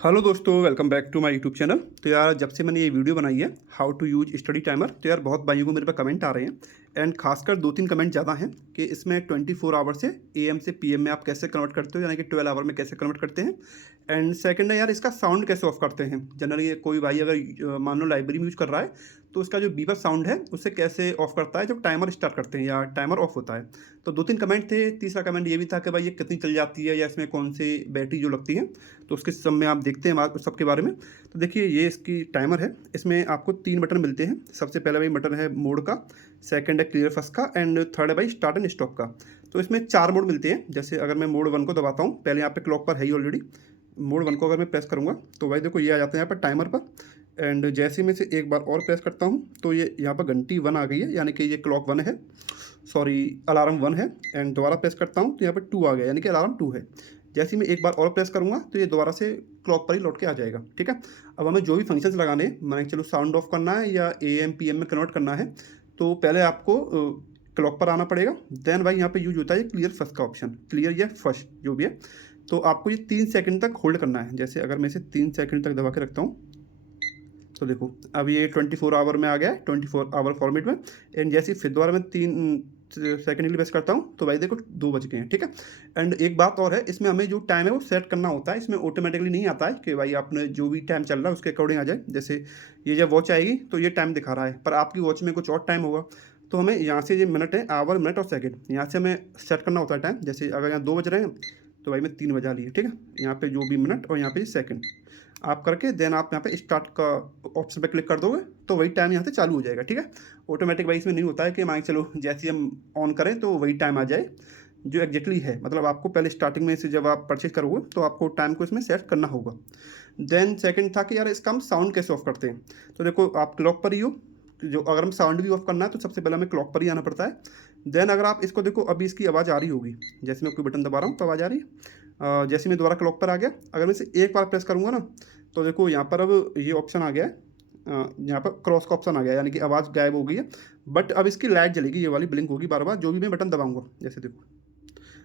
Hello दोस्तों, welcome back to my YouTube channel. तो यार, जब से मैंने ये वीडियो बनाई है how to use study timer, तो यार बहुत भाइयों को मेरे पे कमेंट आ रहे हैं। एंड खासकर 2-3 कमेंट ज़्यादा हैं कि इसमें 24 आवर से एएम से पीएम में आप कैसे कन्वर्ट करते हो, यानी कि 12 आवर में कैसे कन्वर्ट करते हैं। एंड सेकंड है यार, इसका साउंड कैसे ऑफ करते हैं। जनरली कोई भाई अगर मान लो लाइब्रेरी में यूज़ कर रहा है तो उसका जो बीपर साउंड है उसे कैसे ऑफ करता है जब टाइमर स्टार्ट करते हैं या टाइमर ऑफ होता है। तो 2-3 कमेंट थे। तीसरा कमेंट ये भी था कि भाई ये कितनी चल जाती है या इसमें कौन सी बैटरी जो लगती है। तो उसके सब में आप देखते हैं सबके बारे में। तो देखिए, ये इसकी टाइमर है। इसमें आपको 3 बटन मिलते हैं। सबसे पहला भाई बटन है मोड का, सेकंड है क्लियर फर्स्ट का, एंड थर्ड है भाई स्टार्ट एंड स्टॉप का। तो इसमें 4 मोड मिलते हैं। जैसे अगर मैं मोड 1 को दबाता हूँ, पहले यहाँ पे क्लॉक पर है ही ऑलरेडी। मोड 1 को अगर मैं प्रेस करूँगा तो भाई देखो ये आ जाता है यहाँ पर टाइमर पर। एंड जैसे मैं इसे एक बार और प्रेस करता हूँ तो ये यहाँ पर घंटी 1 आ गई है, यानी कि ये क्लॉक 1 है, सॉरी अलार्म 1 है। एंड दोबारा प्रेस करता हूँ तो यहाँ पर 2 आ गया, यानी कि अलार्म 2 है। जैसे ही मैं एक बार और प्रेस करूँगा तो ये दोबारा से क्लॉक पर ही लौट के आ जाएगा। ठीक है। अब हमें जो भी फंक्शंस लगाने हैं, मान के चलो साउंड ऑफ करना है या एएम पीएम में कन्वर्ट करना है, तो पहले आपको क्लॉक पर आना पड़ेगा। देन भाई यहाँ पे यूज होता है क्लियर फर्स्ट का ऑप्शन, क्लियर या फर्स्ट जो भी है। तो आपको ये 3 सेकंड तक होल्ड करना है। जैसे अगर मैं इसे 3 सेकंड तक दबा के रखता हूँ तो देखो अब ये 24 आवर में आ गया है, 24 आवर फॉर्मेट में। एंड जैसे ही फिर दोबारा मैं 3 सेकंड के लिए प्रेस करता हूँ तो भाई देखो 2 बज गए हैं। ठीक है। एंड एक बात और है, इसमें हमें जो टाइम है वो सेट करना होता है। इसमें ऑटोमेटिकली नहीं आता है कि भाई आपने जो भी टाइम चल रहा है उसके अकॉर्डिंग आ जाए। जैसे ये जब वॉच आएगी तो ये टाइम दिखा रहा है, पर आपकी वॉच में कुछ और टाइम होगा। तो हमें यहाँ से ये मिनट है, आवर, मिनट और सेकंड, यहाँ से हमें सेट करना होता है टाइम। जैसे अगर यहाँ 2 बज रहे हैं तो भाई मैं 3 बजा लिए। ठीक है। यहाँ पे जो भी मिनट और यहाँ पे सेकंड आप करके देन आप यहाँ पे स्टार्ट का ऑप्शन पे क्लिक कर दोगे तो वही टाइम यहाँ से चालू हो जाएगा। ठीक है। ऑटोमेटिक भाई इसमें नहीं होता है कि मान के चलो जैसे ही हम ऑन करें तो वही टाइम आ जाए जो एग्जैक्टली है। मतलब आपको पहले स्टार्टिंग में इसे जब आप परचेज करोगे तो आपको टाइम को इसमें सेट करना होगा। देन सेकंड था कि यार इसका हम साउंड कैसे ऑफ करते हैं। तो देखो आप क्लॉक पर ही हो, जो अगर हम साउंड भी ऑफ करना है तो सबसे पहले हमें क्लॉक पर ही आना पड़ता है। देन अगर आप इसको देखो, अभी इसकी आवाज़ आ रही होगी। जैसे मैं कोई बटन दबा रहा हूँ तो आवाज़ आ रही है। जैसे मैं दोबारा क्लॉक पर आ गया, अगर मैं इसे एक बार प्रेस करूँगा ना तो देखो यहाँ पर अब ये ऑप्शन आ गया है। यहाँ पर क्रॉस का ऑप्शन आ गया है, यानी कि आवाज़ गायब हो गई है। बट अब इसकी लाइट जलेगी, ये वाली ब्लिंक होगी बार बार जो भी मैं बटन दबाऊंगा। जैसे देखो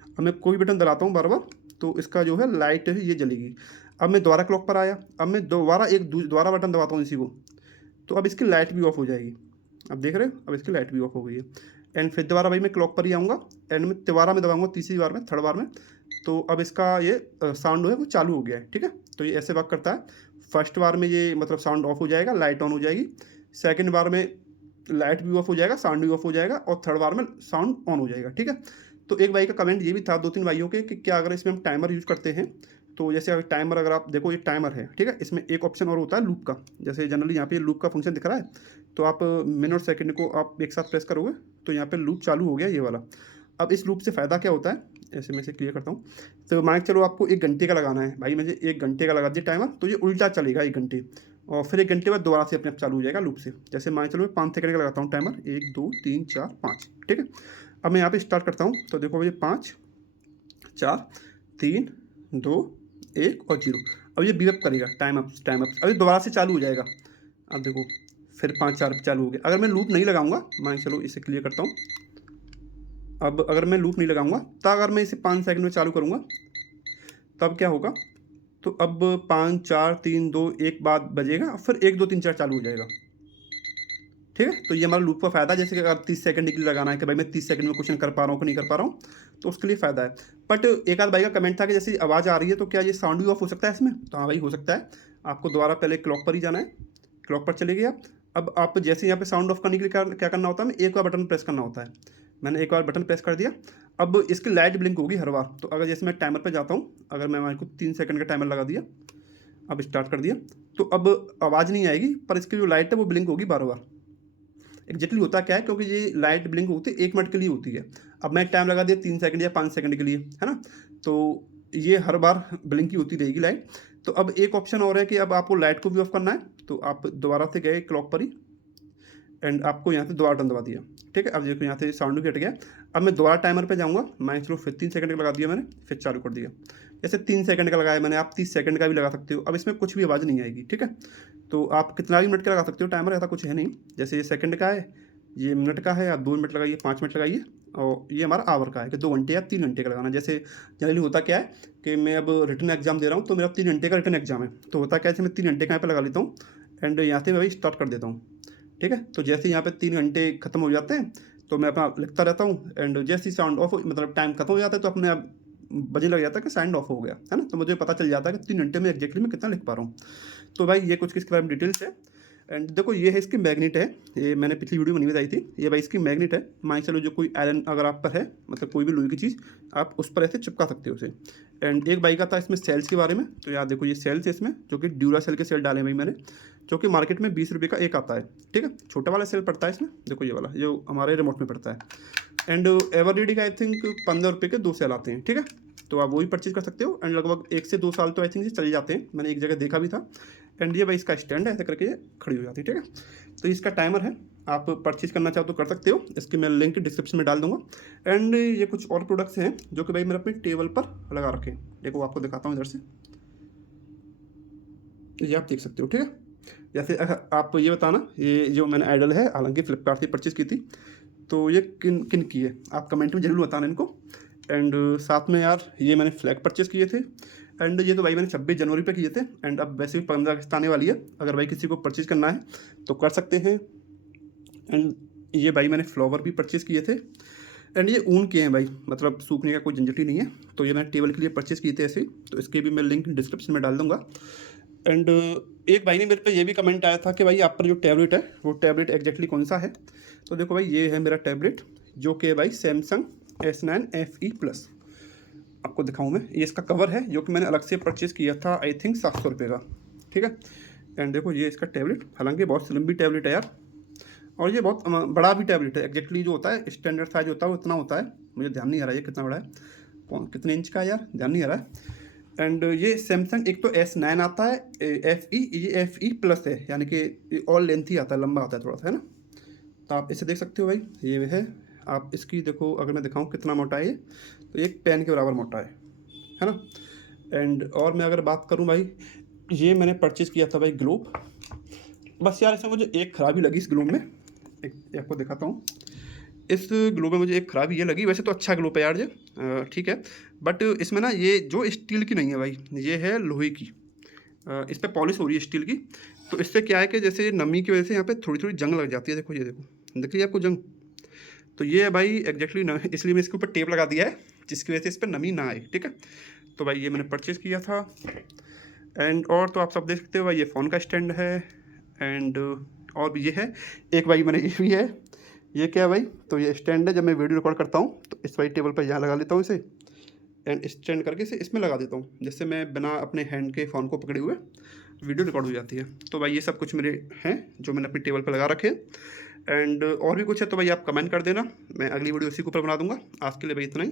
अब मैं कोई बटन दबाता हूँ बार बार तो इसका जो है लाइट है ये जलेगी। अब मैं दोबारा क्लॉक पर आया, अब मैं दोबारा बटन दबाता हूँ इसी को, तो अब इसकी लाइट भी ऑफ हो जाएगी। अब देख रहे हो, अब इसकी लाइट भी ऑफ हो गई है। एंड फिर दोबारा भाई मैं क्लॉक पर ही आऊँगा। एंड मैं दोबारा में दबाऊँगा तीसरी बार में, थर्ड बार में, तो अब इसका ये साउंड है वो चालू हो गया है। ठीक है। तो ये ऐसे वर्क करता है। फर्स्ट बार में ये मतलब साउंड ऑफ हो जाएगा, लाइट ऑन हो जाएगी। सेकंड बार में लाइट भी ऑफ हो जाएगा, साउंड भी ऑफ हो जाएगा, और थर्ड बार में साउंड ऑन हो जाएगा। ठीक है। तो एक भाई का कमेंट ये भी था, 2-3 भाइयों के, कि क्या अगर इसमें हम टाइमर यूज़ करते हैं तो जैसे अगर टाइमर, अगर आप देखो ये टाइमर है। ठीक है। इसमें एक ऑप्शन और होता है लूप का। जैसे जनरली यहाँ पे लूप का फंक्शन दिख रहा है, तो आप मिनट और सेकंड को आप एक साथ प्रेस करोगे तो यहाँ पे लूप चालू हो गया ये वाला। अब इस लूप से फ़ायदा क्या होता है, ऐसे मैं इसे क्लियर करता हूँ। तो मान के चलो आपको 1 घंटे का लगाना है, भाई मुझे 1 घंटे का लगा दिया टाइमर, तो ये उल्टा चलेगा 1 घंटे, और फिर 1 घंटे बाद दोबारा से अपने आप चालू हो जाएगा लूप से। जैसे मान के चलो मैं 5 सेकंड का लगाता हूँ टाइमर, 1 2 3 4 5। ठीक है। अब मैं यहाँ पे स्टार्ट करता हूँ तो देखो ये 5 4 3 2 1 और 0। अब ये बीप करेगा, टाइम अप टाइम अप, अभी दोबारा से चालू हो जाएगा। अब देखो फिर 5 4 चालू हो गया। अगर मैं लूप नहीं लगाऊंगा, मान के चलो इसे क्लियर करता हूँ। अब अगर मैं लूप नहीं लगाऊंगा तो अगर मैं इसे 5 सेकंड में चालू करूंगा तब क्या होगा, तो अब 5 4 3 2 1 बाद बजेगा, फिर 1 2 3 4 चालू हो जाएगा। ठीक है। तो ये हमारा लूप का फ़ायदा है। जैसे कि अगर 30 सेकंड के लिए लगाना है कि भाई मैं 30 सेकंड में क्वेश्चन कर पा रहा हूँ कि नहीं कर पा रहा हूँ, तो उसके लिए फ़ायदा है। बट एक आध भाई का कमेंट था कि जैसे आवाज़ आ रही है तो क्या ये साउंड भी ऑफ हो सकता है इसमें। तो हाँ भाई, हो सकता है। आपको दोबारा पहले क्लॉक पर ही जाना है, क्लॉक पर चले गए आप। अब आप जैसे यहाँ पे साउंड ऑफ करने के लिए क्या करना होता है, हमें एक बार बटन प्रेस करना होता है। मैंने एक बार बटन प्रेस कर दिया। अब इसकी लाइट ब्लिंक होगी हर बार। तो अगर जैसे मैं टाइमर पर जाता हूँ, अगर मैं हमारे को 3 सेकंड का टाइमर लगा दिया, अब स्टार्ट कर दिया, तो अब आवाज़ नहीं आएगी, पर इसकी जो लाइट है वो ब्लिंक होगी बार बार। एग्जैक्टली होता क्या है, क्योंकि ये लाइट ब्लिंक होती है 1 मिनट के लिए होती है। अब मैं टाइम लगा दिया 3 सेकंड या 5 सेकंड के लिए, है ना। तो ये हर बार ब्लिंक ही होती रहेगी लाइट। तो अब एक ऑप्शन और है कि अब आपको लाइट को भी ऑफ करना है, तो आप दोबारा से गए क्लॉक पर ही, एंड आपको यहाँ से दोबारा बटन दबा दिया। ठीक है। अब देखो यहाँ से साउंड भी हट गया। अब मैं दोबारा टाइमर पे जाऊँगा, मैं चलो फिर 3 सेकंड का लगा दिया मैंने, फिर चालू कर दिया। जैसे 3 सेकंड का लगाया मैंने, आप 30 सेकंड का भी लगा सकते हो। अब इसमें कुछ भी आवाज़ नहीं आएगी। ठीक है। तो आप कितना भी मिनट का लगा सकते हो टाइमर, ऐसा कुछ है नहीं। जैसे ये सेकंड का है, ये मिनट का है, आप 2 मिनट लगाइए, 5 मिनट लगाइए, और ये हमारा आवर का है कि 2 घंटे या 3 घंटे का लगाना। जैसे जनरली होता क्या है कि मैं अब रिटन एग्जाम दे रहा हूँ, तो मेरा 3 घंटे का रिटन एग्जाम है, तो होता क्या है, मैं 3 घंटे का यहाँ पे लगा लेता हूँ एंड यहाँ से मैं भाई स्टार्ट कर देता हूँ। ठीक है, तो जैसे यहाँ पे 3 घंटे खत्म हो जाते हैं तो मैं अपना लिखता रहता हूँ एंड जैसे ही साउंड ऑफ मतलब टाइम खत्म हो जाता है तो अपने आप बजने लग जाता है कि साउंड ऑफ हो गया है ना, तो मुझे पता चल जाता है कि 3 घंटे में एग्जैक्टली मैं कितना लिख पा रहा हूँ। तो भाई ये कुछ इसके बारे में डिटेल्स है। एंड देखो ये है इसकी मैग्नेट है, ये मैंने पिछली वीडियो में नहीं बताई थी, ये भाई इसकी मैग्नेट है। मान के चलो जो कोई आयरन अगर आप पर है, मतलब कोई भी लोहे की चीज़, आप उस पर ऐसे चिपका सकते हो उसे। एंड एक बाइक आता है इसमें सेल्स के बारे में, तो यार देखो ये सेल्स है इसमें, जो कि ड्यूरा सेल के सेल डाले भाई मैंने, जो कि मार्केट में 20 रुपये का एक आता है। ठीक है, छोटा वाला सेल पड़ता है इसमें, देखो ये वाला जो हमारे रिमोट में पड़ता है। एंड एवरडीडी का आई थिंक 15 रुपये के 2 सेल आते हैं। ठीक है, तो आप वही परचेज कर सकते हो एंड लगभग 1 से 2 साल तो आई थिंक ये चले जाते हैं, मैंने एक जगह देखा भी था। एंड ये भाई इसका स्टैंड है, ऐसे करके ये खड़ी हो जाती है। ठीक है, तो इसका टाइमर है, आप परचेज करना चाहो तो कर सकते हो, इसकी मैं लिंक डिस्क्रिप्शन में डाल दूंगा। एंड ये कुछ और प्रोडक्ट्स हैं जो कि भाई मैंने अपने टेबल पर लगा रखे हैं, देखो आपको दिखाता हूँ इधर से, ये आप देख सकते हो। ठीक है, जैसे आप ये बताना, ये जो मैंने आइडल है हालांकि फ्लिपकार्ट से परचेज़ की थी, तो ये किन किन की है आप कमेंट में जरूर बताना इनको। एंड साथ में यार ये मैंने फ्लैग परचेज़ किए थे, एंड ये तो भाई मैंने 26 जनवरी पे किए थे। एंड अब वैसे भी 15 अगस्त आने वाली है, अगर भाई किसी को परचेज़ करना है तो कर सकते हैं। एंड ये भाई मैंने फ्लावर भी परचेज़ किए थे, एंड ये ऊन के हैं भाई, मतलब सूखने का कोई झंझट ही नहीं है। तो ये मैंने टेबल के लिए परचेज़ किए थे ऐसे, तो इसके भी मैं लिंक डिस्क्रिप्शन में डाल दूँगा। एंड एक भाई ने मेरे पे ये भी कमेंट आया था कि भाई आप पर जो टैबलेट है वो टैबलेट एग्जैक्टली कौन सा है। तो देखो भाई ये है मेरा टैबलेट, जो कि भाई सैमसंग S9 FE प्लस, आपको दिखाऊं मैं, ये इसका कवर है जो कि मैंने अलग से परचेज़ किया था आई थिंक 700 रुपये का। ठीक है, एंड देखो ये इसका टैबलेट, हालांकि बहुत स्लिम भी टैबलेट है यार, और ये बहुत बड़ा भी टैबलेट है। एग्जैक्टली जो होता है स्टैंडर्ड साइज होता है वो इतना होता है, मुझे ध्यान नहीं आ रहा है ये कितना बड़ा है, कितने इंच का है यार, ध्यान नहीं आ रहा है। एंड ये सैमसंग एक तो S9 आता है, FE, ये FE प्लस है, यानी कि ऑल लेंथ ही आता है, लंबा आता है थोड़ा सा, है ना। तो आप इसे देख सकते हो भाई, ये है, आप इसकी देखो, अगर मैं दिखाऊं कितना मोटा है ये, तो एक पेन के बराबर मोटा है ना। एंड और मैं अगर बात करूं भाई, ये मैंने परचेज़ किया था भाई ग्लोब, बस यार इसमें मुझे एक खराबी लगी इस ग्लोब में, एक आपको दिखाता हूँ। इस ग्लोब में मुझे एक खराबी ये लगी, वैसे तो अच्छा ग्लोब है यार ये, ठीक है, बट इसमें ना ये जो स्टील की नहीं है भाई, ये है लोहे की, इस पर पॉलिश हो रही है स्टील की। तो इससे क्या है कि जैसे नमी की वजह से यहाँ पे थोड़ी थोड़ी जंग लग जाती है, देखो ये देखो, दिख रही है आपको जंग, तो ये है भाई एग्जैक्टली इसलिए मैं इसके ऊपर टेप लगा दिया है, जिसकी वजह से इस पर नमी ना आए। ठीक है, तो भाई ये मैंने परचेज़ किया था। एंड और तो आप सब देख सकते हो भाई, ये फ़ोन का स्टैंड है। एंड और भी ये है एक भाई, मैंने ये भी है, ये क्या है भाई, तो ये स्टैंड है, जब मैं वीडियो रिकॉर्ड करता हूँ तो इस वाली टेबल पर यहाँ लगा लेता हूँ इसे, एंड स्टैंड करके इसे इसमें लगा देता हूँ, जिससे मैं बिना अपने हैंड के फ़ोन को पकड़े हुए वीडियो रिकॉर्ड हो जाती है। तो भाई ये सब कुछ मेरे हैं जो मैंने अपनी टेबल पर लगा रखे। एंड और भी कुछ है तो भाई आप कमेंट कर देना, मैं अगली वीडियो उसी के ऊपर बना दूँगा। आज के लिए भाई इतना ही।